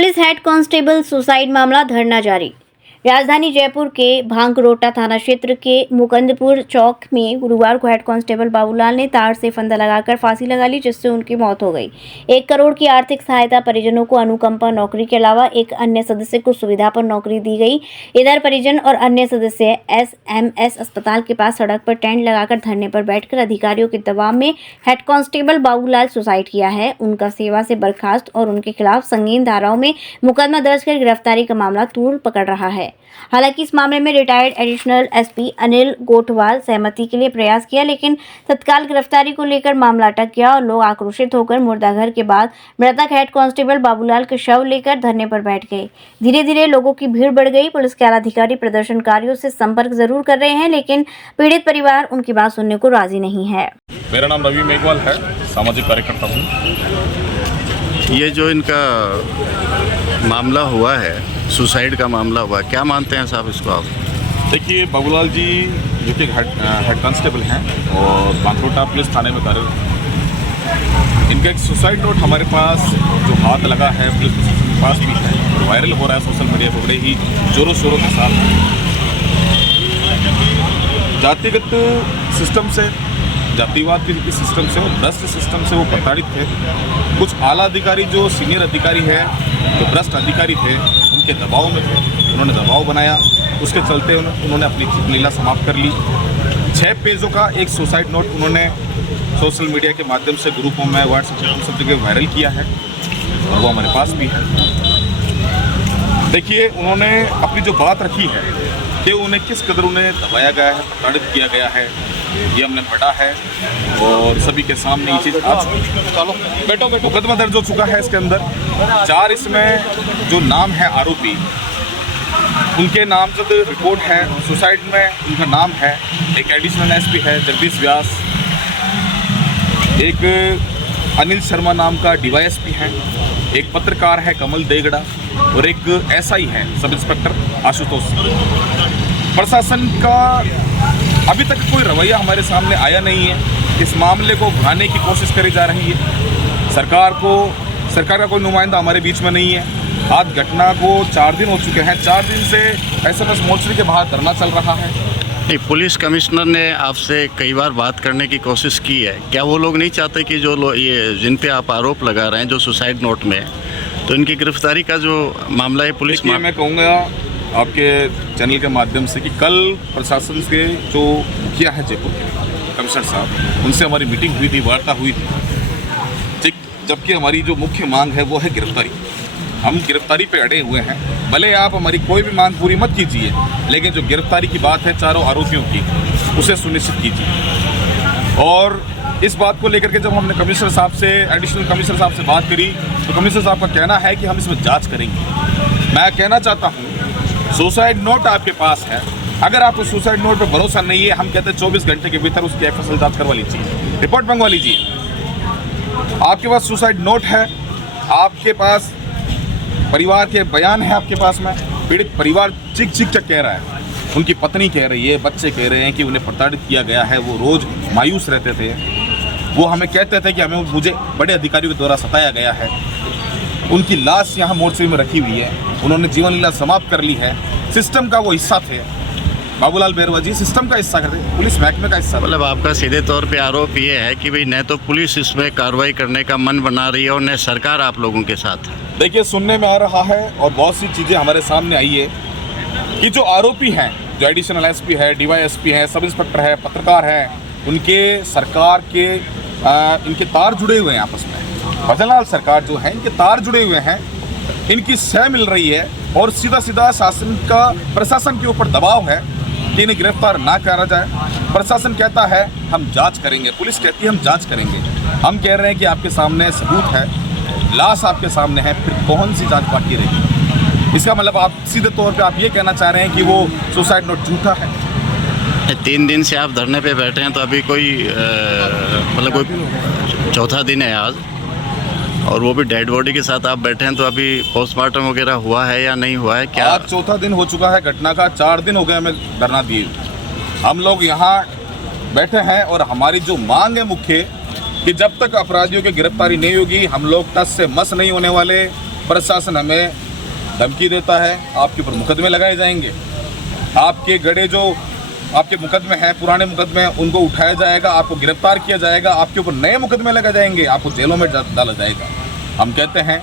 Police head constable suicide मामला, धरना जारी। राजधानी जयपुर के भांगरोटा थाना क्षेत्र के मुकंदपुर चौक में गुरुवार को हेड कांस्टेबल बाबूलाल ने तार से फंदा लगाकर फांसी लगा ली, जिससे उनकी मौत हो गई। 1 करोड़ की आर्थिक सहायता, परिजनों को अनुकंपा नौकरी के अलावा एक अन्य सदस्य को सुविधा पर नौकरी दी गई। इधर परिजन और अन्य सदस्य SMS अस्पताल के पास सड़क पर टेंट लगाकर धरने पर बैठकर अधिकारियों के दबाव में हेड कांस्टेबल बाबूलाल सुसाइड किया है। उनका सेवा से बर्खास्त और उनके खिलाफ संगीन धाराओं में मुकदमा दर्ज कर गिरफ्तारी का मामला तूल पकड़ रहा है। हालांकि इस मामले में retired additional SP Anil Gothwal सहमति के लिए प्रयास किया, लेकिन तत्काल गिरफ्तारी को लेकर मामला अटक गया और लोग आक्रोशित होकर मुर्दाघर के बाद मृतक हेड कांस्टेबल बाबूलाल के शव लेकर धरने पर बैठ गए। धीरे धीरे लोगों की भीड़ बढ़ गई। पुलिस के आलाधिकारी प्रदर्शनकारियों से संपर्क जरूर कर रहे हैं, लेकिन पीड़ित परिवार उनकी बात सुनने को राजी नहीं है। मेरा नाम रवि मेघवाल है, सामाजिक कार्यकर्ता हूँ। ये जो इनका मामला हुआ है, सुसाइड का मामला हुआ, क्या मानते हैं साहब इसको आप? देखिए, बाबूलाल जी जो कि हेड कांस्टेबल हैं और भांगरोटा पुलिस थाने में कार्यरत हैं, इनका एक सुसाइड नोट हमारे पास जो हाथ लगा है पुलिस के पास भी है और वायरल हो रहा है सोशल मीडिया पर बड़े ही जोरों शोरों के साथ। जातिगत सिस्टम से, जातिवाद के सिस्टम से और भ्रष्ट सिस्टम से वो प्रताड़ित थे। कुछ आला अधिकारी जो सीनियर अधिकारी है, जो भ्रष्ट अधिकारी थे, उनके दबाव में थे, उन्होंने दबाव बनाया, उसके चलते उन्होंने अपनी लीला समाप्त कर ली। 6 पेजों का एक सुसाइड नोट उन्होंने सोशल मीडिया के माध्यम से ग्रुपों में, व्हाट्सएप सब जगह वायरल किया है और वो हमारे पास भी है। देखिए, उन्होंने अपनी जो बात रखी है कि उन्हें किस कदर उन्हें दबाया गया है, प्रताड़ित किया गया है, ये हमने पढ़ा है और सभी के सामने ये चीज़ आ चुकी है। मुकदमा दर्ज हो चुका है इसके अंदर। 4 इसमें जो नाम है आरोपी, उनके नामजद रिपोर्ट है। सुसाइड में उनका नाम है, एक एडिशनल SP है जगदीश व्यास, एक अनिल शर्मा नाम का DYSP है, एक पत्रकार है कमल देगड़ा और एक SI है सब इंस्पेक्टर आशुतोष। प्रशासन का अभी तक कोई रवैया हमारे सामने आया नहीं है। इस मामले को भगाने की कोशिश करी जा रही है। सरकार का कोई नुमाइंदा हमारे बीच में नहीं है। आज घटना को 4 दिन हो चुके हैं। 4 दिन से SMS मोर्चरी के बाहर धरना चल रहा है। नहीं, पुलिस कमिश्नर ने आपसे कई बार बात करने की कोशिश की है। क्या वो लोग नहीं चाहते कि जो लोग ये जिन पे आप आरोप लगा रहे हैं जो सुसाइड नोट में, तो इनकी गिरफ्तारी का जो मामला है पुलिस में? मैं कहूँगा आपके चैनल के माध्यम से कि कल प्रशासन के जो मुखिया है जयपुर के कमिश्नर साहब, उनसे हमारी मीटिंग हुई थी, वार्ता हुई थी, ठीक। जबकि हमारी जो मुख्य मांग है वो है गिरफ्तारी। हम गिरफ्तारी पे अड़े हुए हैं। भले आप हमारी कोई भी मांग पूरी मत कीजिए, लेकिन जो गिरफ्तारी की बात है चारों आरोपियों की, उसे सुनिश्चित कीजिए। और इस बात को लेकर के जब हमने कमिश्नर साहब से, एडिशनल कमिश्नर साहब से बात करी, तो कमिश्नर साहब का कहना है कि हम इसमें जांच करेंगे। मैं कहना चाहता हूँ, सुसाइड नोट आपके पास है, अगर आपको सुसाइड नोट पर भरोसा नहीं है, हम कहते हैं 24 घंटे के भीतर उसकी FSL जांच करवा लीजिए, रिपोर्ट मंगवा लीजिए। आपके पास सुसाइड नोट है, आपके पास परिवार के बयान है, आपके पास में पीड़ित परिवार चीख चीख कर कह रहा है, उनकी पत्नी कह रही है, बच्चे कह रहे हैं कि उन्हें प्रताड़ित किया गया है। वो रोज़ मायूस रहते थे, वो हमें कहते थे कि मुझे बड़े अधिकारियों के द्वारा सताया गया है। उनकी लाश यहाँ मोर्चरी में रखी हुई है, उन्होंने जीवन लीला समाप्त कर ली है। सिस्टम का वो हिस्सा थे बाबूलाल बैरवा जी, सिस्टम का हिस्सा करते, पुलिस महकमे का हिस्सा। मतलब आपका सीधे तौर पे आरोप ये है कि भाई न तो पुलिस इसमें कार्रवाई करने का मन बना रही है और न सरकार आप लोगों के साथ। देखिए, सुनने में आ रहा है और बहुत सी चीज़ें हमारे सामने आई है कि जो आरोपी हैं, जो एडिशनल SP है, DYSP है, सब इंस्पेक्टर है, पत्रकार है, उनके सरकार के इनके तार जुड़े हुए हैं आपस में। भजनलाल सरकार जो है, इनके तार जुड़े हुए हैं, इनकी सह मिल रही है और सीधा सीधा शासन का, प्रशासन के ऊपर दबाव है कि इन्हें गिरफ्तार ना करा जाए। प्रशासन कहता है हम जांच करेंगे, पुलिस कहती है हम जांच करेंगे। हम कह रहे हैं कि आपके सामने सबूत है, लाश आपके सामने है, फिर कौन सी जांच बाकी रहेगी? इसका मतलब आप सीधे तौर पे आप ये कहना चाह रहे हैं कि वो सुसाइड नोट झूठा है। 3 दिन से आप धरने पे बैठे हैं, तो अभी कोई मतलब कोई चौथा दिन है आज, और वो भी डेड बॉडी के साथ आप बैठे हैं, तो अभी पोस्टमार्टम वगैरह हुआ है या नहीं हुआ है? क्या आज चौथा दिन हो चुका है घटना का, 4 दिन हो गए हमें धरना दिए। हम लोग यहाँ बैठे हैं और हमारी जो मांग है मुख्य, कि जब तक अपराधियों की गिरफ्तारी नहीं होगी, हम लोग टस से मस नहीं होने वाले। प्रशासन हमें धमकी देता है, आपके ऊपर मुकदमे लगाए जाएंगे, आपके गड़े जो आपके मुकदमे हैं, पुराने मुकदमे, उनको उठाया जाएगा, आपको गिरफ्तार किया जाएगा, आपके ऊपर नए मुकदमे लगाए जाएंगे, आपको जेलों में डाला जाएगा। हम कहते हैं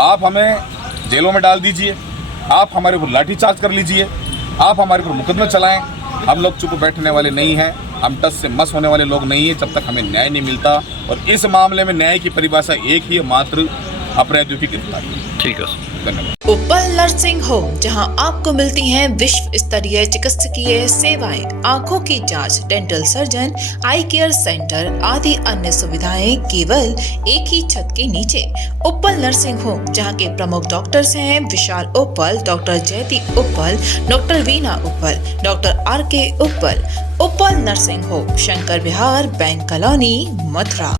आप हमें जेलों में डाल दीजिए, आप हमारे ऊपर लाठीचार्ज कर लीजिए, आप हमारे ऊपर मुकदमे चलाएं, हम लोग चुप बैठने वाले नहीं हैं, हम टस से मस होने वाले लोग नहीं हैं जब तक हमें न्याय नहीं मिलता। और इस मामले में न्याय की परिभाषा एक ही है, मात्र अपराधियों की गिरफ्तारी। ठीक है सर। धन्यवाद। उपल नर्सिंग होम, जहां आपको मिलती हैं विश्व स्तरीय चिकित्सकीय सेवाएं, आंखों की जांच, डेंटल सर्जन, आई केयर सेंटर आदि अन्य सुविधाएं केवल एक ही छत के नीचे। उपल नर्सिंग होम, जहां के प्रमुख डॉक्टर्स हैं विशाल उप्पल, डॉक्टर जयति उप्पल, डॉक्टर वीना उप्पल, डॉक्टर RK उप्पल। उपल नर्सिंग होम, शंकर विहार, बैंक कॉलोनी, मथुरा।